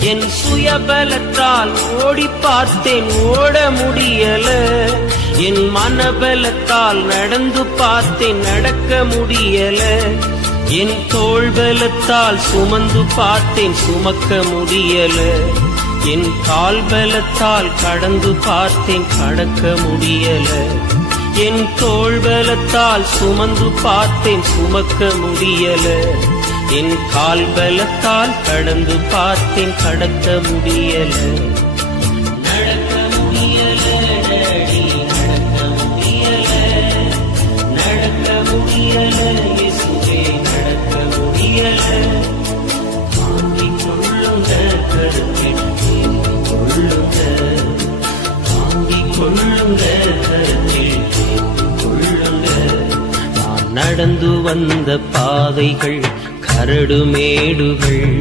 என் சுயபலத்தால் ஓடி பார்த்தேன், ஓட முடியல. என் மனபலத்தால் நடந்து பார்த்தேன், நடக்க முடியல. என் தோள்பலத்தால் சுமந்து பார்த்தேன், சுமக்க முடியல. என் கால் பலத்தால் கடந்து பார்த்தேன், கடக்க முடியல. என் தோள்பலத்தால் சுமந்து பார்த்தேன், சுமக்க முடியல. என் கால் பலத்தால் கடந்து பார்த்தேன், கடக்க முடியல. நடக்க முடியல டேடி, நடக்க முடியல. நடக்க முடியல இயேசுவே, நடக்க முடியல. வாங்கிக் கொள்ளுங்க கருத்தில் கொள்ளுங்க, வாங்கிக் கொள்ளுங்க கருத்தில் கொள்ளுங்க. நான் நடந்து வந்த பாதைகள் கரடு மேடுகள்,